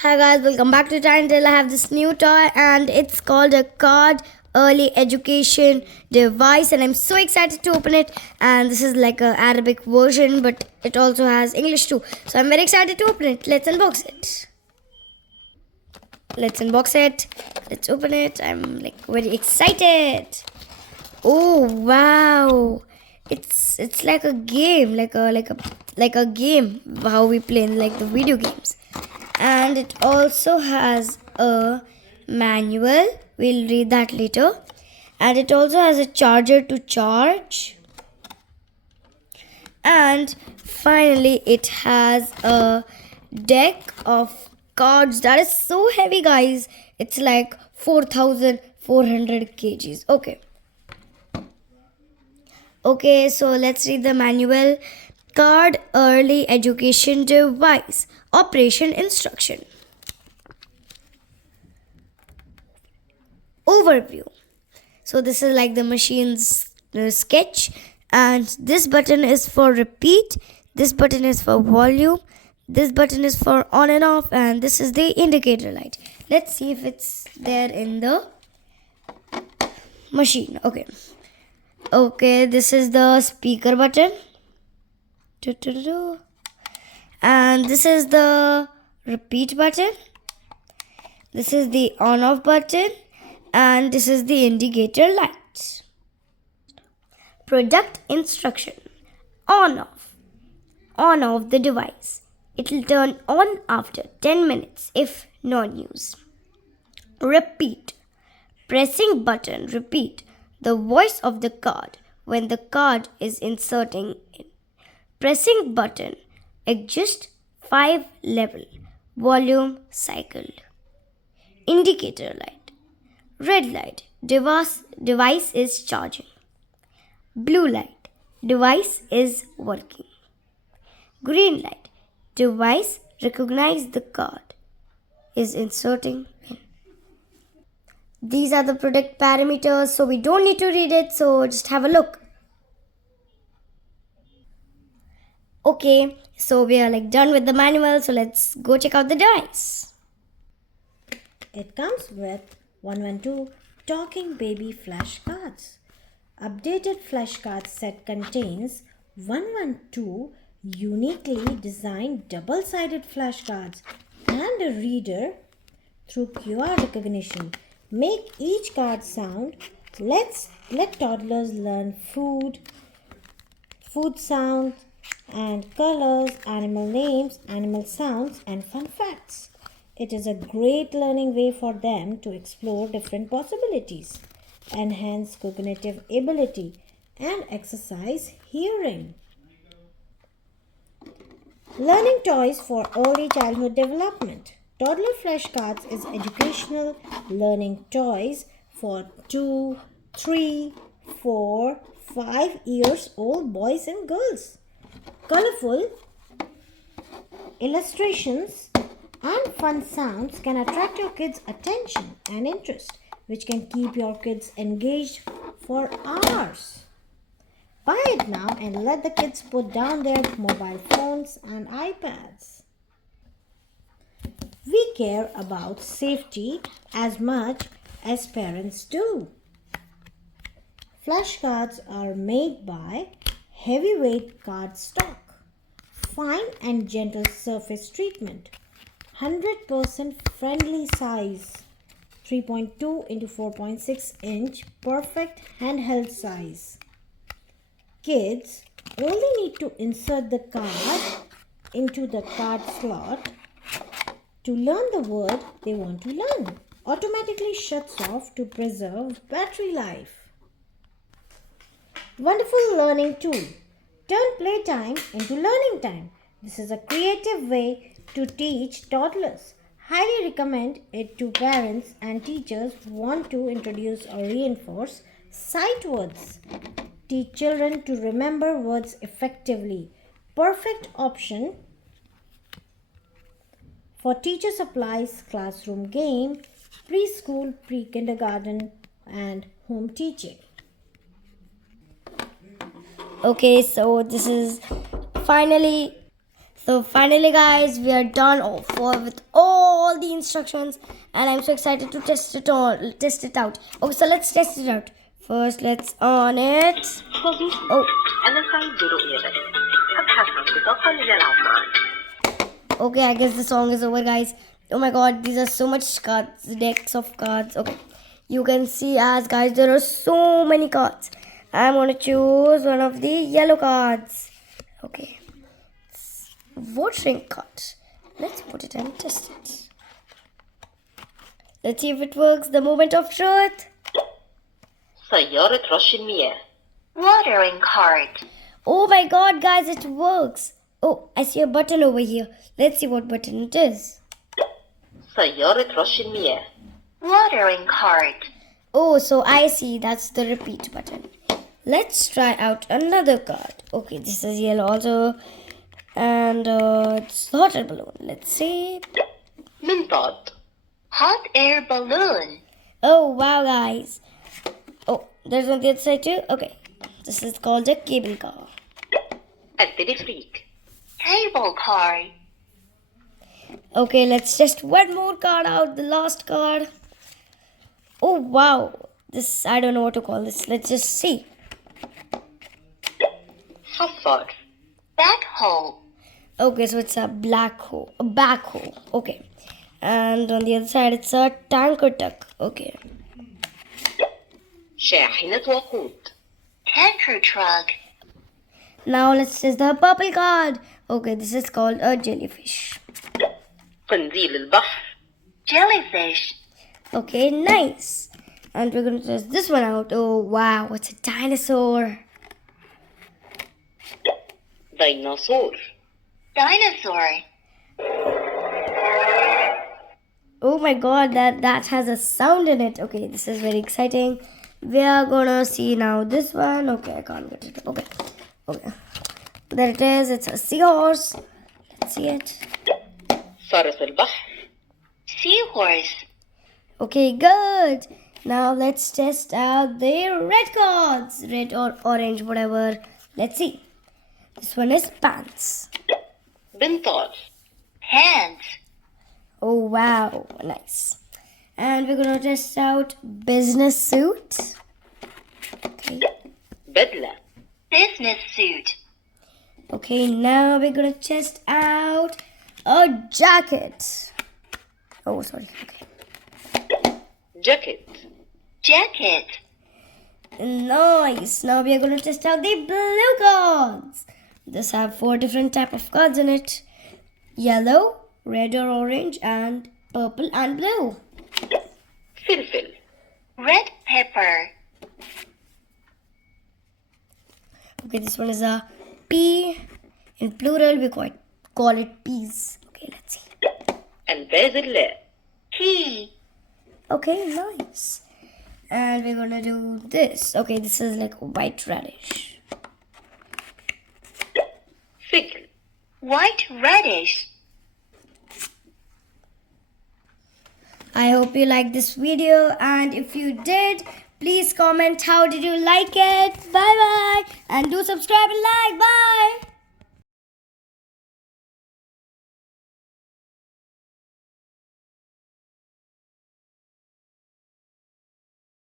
Hi guys, welcome back to Tile. I have this new toy and it's called a card early education device and I'm so excited to open it, and this is like a Arabic version but it also has English too. So I'm very excited to open it. Let's unbox it. Let's unbox it. Let's open it. I'm like very excited. Oh wow. It's like a game, like a game how we play in like the video games. And it also has a manual. We'll read that later. And it also has a charger to charge. And finally, it has a deck of cards that is so heavy, guys. It's like 4,400 kgs. Okay, so let's read the manual. Card Early Education Device Operation Instruction. Overview. So this is like the machine's sketch, and this button is for repeat, this button is for volume, this button is for on and off, and this is the indicator light. Let's see if it's there in the machine. Okay, this is the speaker button. And this is the repeat button. This is the on off button. And this is the indicator light. Product instruction. On off the device. It will turn on after 10 minutes if non-use. Repeat. Pressing button repeat the voice of the card when the card is inserting in. Pressing button adjust 5 level volume cycle. Indicator light. Red light, device is charging. Blue light, device is working. Green light, device recognize the card is inserting in. These are the product parameters, so we don't need to read it, so just have a look. Okay, so we are like done with the manual, so let's go check out the device. It comes with 112 Talking Baby flashcards. Updated flashcard set contains 112 uniquely designed double-sided flashcards and a reader through QR recognition. Make each card sound. Let toddlers learn food sounds and colors, animal names, animal sounds, and fun facts. It is a great learning way for them to explore different possibilities, enhance cognitive ability, and exercise hearing. Learning toys for early childhood development. Toddler flashcards is educational learning toys for 2, 3, 4, 5 years old boys and girls. Colorful illustrations and fun sounds can attract your kids' attention and interest, which can keep your kids engaged for hours. Buy it now and let the kids put down their mobile phones and iPads. We care about safety as much as parents do. Flashcards are made by heavyweight cardstock, fine and gentle surface treatment, 100% friendly size, 3.2 into 4.6 inch, perfect handheld size. Kids only need to insert the card into the card slot to learn the word they want to learn. Automatically shuts off to preserve battery life. Wonderful learning tool. Turn playtime into learning time. This is a creative way to teach toddlers. Highly recommend it to parents and teachers who want to introduce or reinforce sight words. Teach children to remember words effectively. Perfect option for teacher supplies, classroom game, preschool, pre-kindergarten, and home teaching. Okay, so this is finally So finally, guys, we are done with all the instructions, and I'm so excited to test it out. Okay, so let's test it out. First, let's on it. صديقي Oh, أنا سعيد برؤيتك أبحث عن بطاقة للعمال okay, I guess the song is over, guys. Oh my god, these are so much cards, decks of cards. Okay, you can see as guys, there are so many cards. I'm gonna choose one of the yellow cards. Okay, watering card. Let's put it and test it. Let's see if it works. The moment of truth. سيارة رش المياه watering cart Oh my god, guys, it works. Oh, I see a button over here. Let's see what button it is. سيارة رش المياه watering cart Oh, so I see that's the repeat button. Let's try out another card. Okay, this is yellow also. And it's hot air balloon. Let's see. منطاد hot air balloon Oh, wow, guys. Oh, there's on the other side too. Okay, this is called a cable car. التلفريك cable car Okay, let's test one more card out. The last card. Oh, wow. This, I don't know what to call this. Let's just see. حفار backhoe Okay, so it's a black hole, a backhoe. Okay, and on the other side, it's a tanker truck. Okay. شاحنة وقود tanker truck Now let's test the purple card. Okay, this is called a jellyfish. قنديل البحر jellyfish Okay, nice. And we're gonna test this one out. Oh wow, it's a dinosaur. ديناصور dinosaur Oh my god, that has a sound in it. Okay, this is very exciting. We are gonna see now this one. Okay, I can't get it. Okay. There it is. It's a seahorse. Let's see it. فرس البحر seahorse Okay, good. Now let's test out the red cards. Red or orange, whatever. Let's see. This one is pants. بنطال pants Oh, wow. Nice. And we're going to test out business suit. Okay. بدلة business suit Okay, now we're going to test out a jacket. Oh, sorry. Okay. jacket jacket Nice. Now we are going to test out the blue cards. This have 4 different type of cards in it. Yellow, red or orange, and purple and blue. فلفل red pepper Okay, this one is a pea. In plural, we call it peas. Okay, let's see. البازلاء pea Okay, nice. And we're gonna do this. Okay, this is like white radish. فجل white radish I hope you liked this video, and if you did, please comment how did you like it. Bye bye, and do subscribe and like. Bye.